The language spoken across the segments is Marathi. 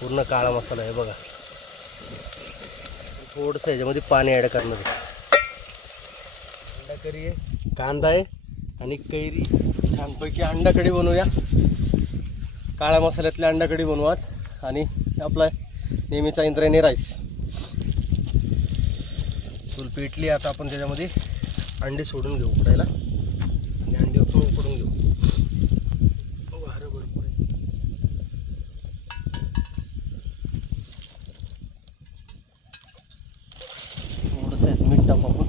पूर्ण काळा मसाला आहे बघा. थोडंसं याच्यामध्ये पाणी ॲड करणार आहे. अंडा करी आहे, कांदा आहे आणि कैरी. छानपैकी अंडा कढी बनवूया. काळ्या मसाल्यातल्या अंडा कढी बनवू आज. आणि आपला नेहमीचा इंद्रायणी राईस. चूल पेटली. आता आपण त्याच्यामध्ये अंडे सोडून घेऊ उकडायला आणि अंडे आपण उकडून घेऊ. वारं भरपूर आहे. थोडंसं मीठ टाकू आपण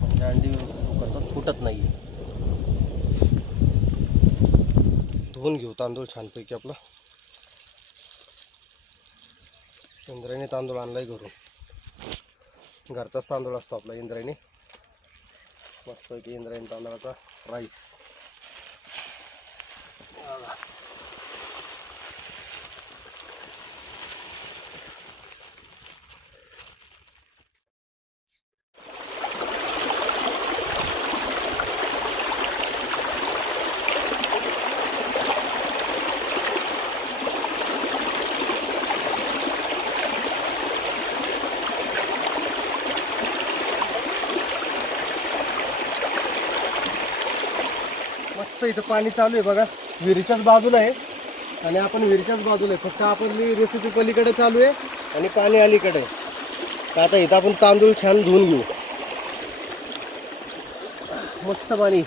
म्हणजे अंडी व्यवस्थित उकडतात, फुटत नाही. धुवून घेऊ तांदूळ छानपैकी. आपला इंद्रायणी तांदूळ आणलाय घरून. घरचाच तांदूळ असतो आपला इंद्रायणी. मस्तपैकी इंद्रायणी तांदळाचा राईस. मस्त इथं पाणी चालू आहे बघा. विहिरीच्याच बाजूला आहे आणि आपण विहिरीच्याच बाजूला आहे. फक्त आपली रेसिपी पलीकडे चालू आहे आणि पाणी अलीकडे आहे. तर आता इथं आपण तांदूळ छान धुवून घेऊ. मस्त पाणी.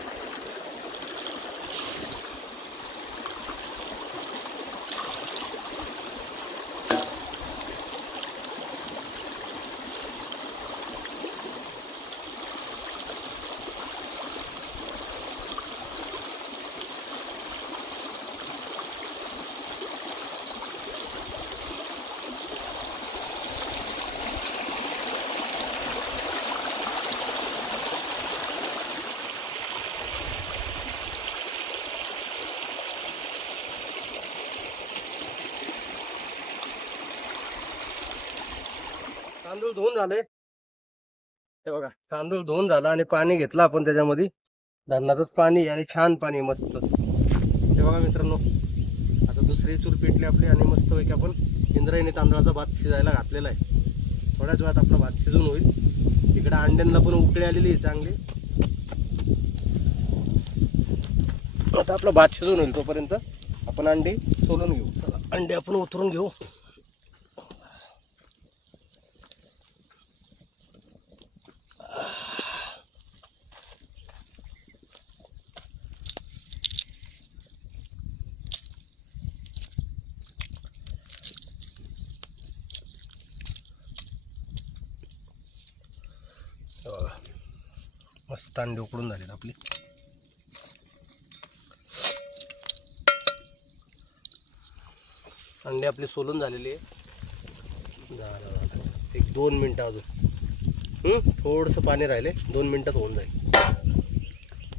तांदूळ धुवून झाले. हे बघा तांदूळ धुवून झाला आणि पाणी घेतलं आपण त्याच्यामध्ये. धरणाचंच पाणी आणि छान पाणी मस्त. हे बघा मित्रांनो, आता दुसरी चूल पेटली आपली आणि मस्तपैकी आपण इंद्रायणी तांदळाचा भात शिजायला घातलेला आहे. थोड्याच वेळात आपला भात शिजून होईल. इकडे अंड्यांना पण उकळी आलेली आहे चांगली. आता आपला भात शिजून होईल तोपर्यंत आपण अंडे सोलून घेऊ. चला अंडे आपण उतरून घेऊ. मस्त अंडे उकडून झालेत आपली. अंडे आपली सोलून झालेली आहे. झालं 1-2 मिनटं अजून. थोडंसं पाणी राहिले. 2 मिनटात होऊन जाईल.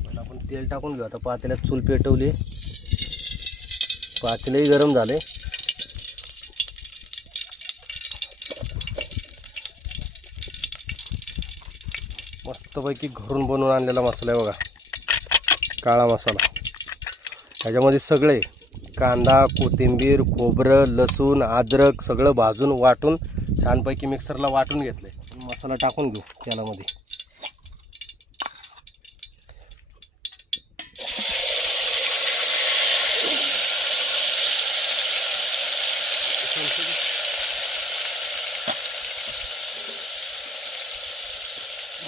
पण आपण तेल टाकून घेऊ. आता पातेल्यात चूल पेटवली. पातेलही गरम झाले. मस्तपैकी घरून बनवून आणलेला मसाला आहे बघा, काळा मसाला. ह्याच्यामध्ये सगळे कांदा, कोथिंबीर, खोबरं, लसूण, अद्रक सगळं भाजून वाटून छानपैकी मिक्सरला वाटून घेतले. मसाला टाकून घेऊ तेलामध्ये.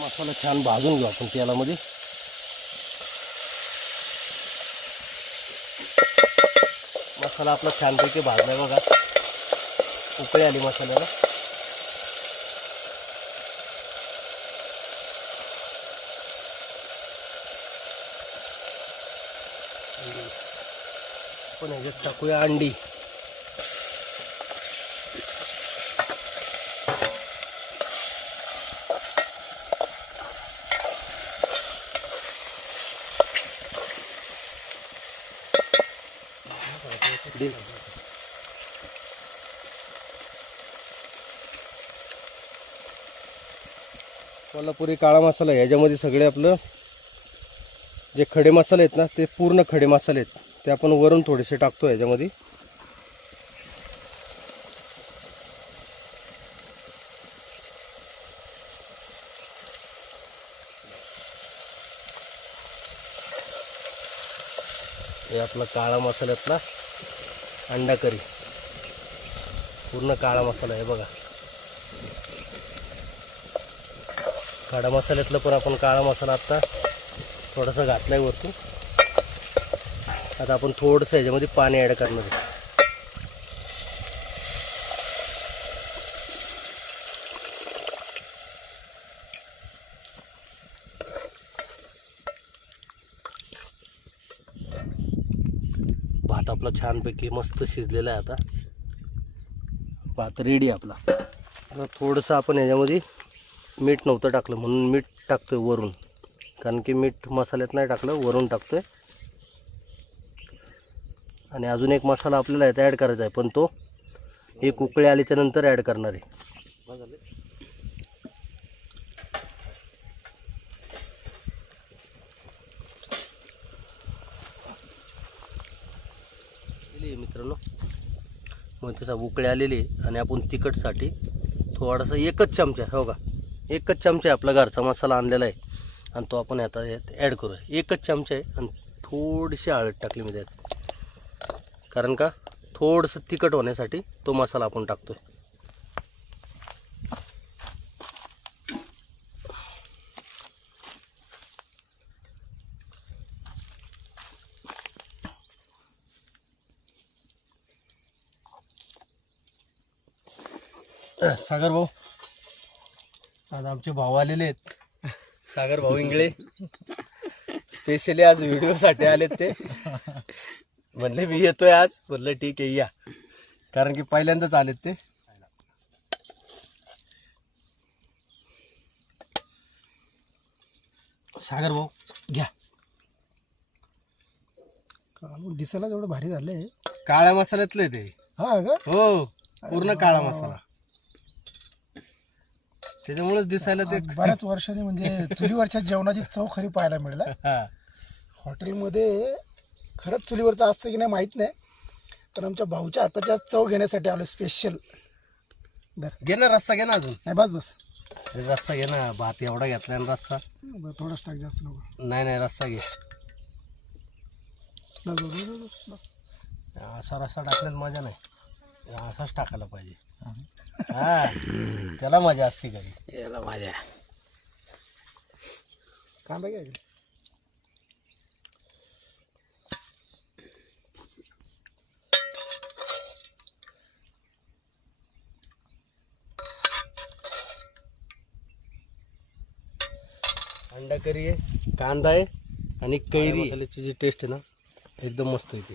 मसाला छान भाजून घेऊ आपण तेलामध्ये. मसाला आपला छानपैकी भाजलाय बघा. उकळी आली मसाल्याला. आपण ह्याच्यात टाकूया अंडी. कोल्हापुरी काळा मसाला. ह्याच्यामध्ये सगळे आपलं जे खडे मसाले आहेत ना, ते पूर्ण खडे मसाले आहेत, ते आपण वरून थोडेसे टाकतो ह्याच्यामध्ये. हे आपला काळा मसाल्यातला अंडा करी, पूर्ण काळा मसाला आहे बघा. काळा मसाल्यातलं पण आपण काळा मसाला आता थोडासा घातलाय वरतून. आता आपण थोडंसं ह्याच्यामध्ये पाणी ॲड करणार आहे. भात आपला छानपैकी मस्त शिजलेला आहे. आता भात रेडी आपला. आता थोडंसं आपण ह्याच्यामध्ये मीठ नव्हतं टाकलं म्हणून मीठ टाकतोय वरून, कारण की मीठ मसाल्यात नाही टाकलं, वरून टाकतोय. आणि अजून एक मसाला आपल्याला यात ॲड करायचा आहे, पण तो एक उकळी आल्याच्या नंतर ॲड करणार आहे. मित्रांनो मग त्याचा उकळी आलेली आहे. आणि आपण तिखटसाठी थोडासा एकच चमचा, हो का, एकच चमचा आपला घरचा मसाला आणलेला आहे आणि तो आपण आता यात ॲड करूया. एकच चमचा आहे आणि थोडीशी हळद टाकली मी त्यात, कारण का थोडंसं तिखट होण्यासाठी तो मसाला आपण टाकतोय. सागर भाऊ, आज आमचे भाऊ आलेले आहेत. सागर भाऊ इंगळे स्पेशली आज व्हिडिओसाठी आलेत ते. म्हणले मी येतोय आज, म्हणलं ठीक आहे या, कारण की पहिल्यांदाच आलेत ते. सागर भाऊ घ्या. दिसायला तेवढं भारी झालंय. काळ्या मसाल्यातलं आहे ते. हा का? हो, पूर्ण काळा मसाला, त्याच्यामुळेच दिसायला ते. बऱ्याच वर्षांनी म्हणजे चुलीवरच्या जेवणाची चव खरी पाहायला मिळेल. हॉटेलमध्ये खरंच चुलीवरचं असतं की नाही माहीत नाही, तर आमच्या भाऊच्या हाताच्या चव घेण्यासाठी आलो स्पेशल. घे ना रस्सा, घे ना अजून. नाही बस बस, रस्सा घे ना. भात एवढा घेतला आणि रस्सा थोडाच टाक, जास्त नको. नाही नाही, रस्सा घे. बस बस बस बस बस. असा रस्सा टाकण्यात मजा नाही, असाच टाकायला पाहिजे. हा, त्याला मजा असते घरी, याला मजा. कांदा घ्या. अंडा करी आहे, कांदा आहे आणि कैरी. मसाल्याची जी टेस्ट आहे ना एकदम मस्त येते.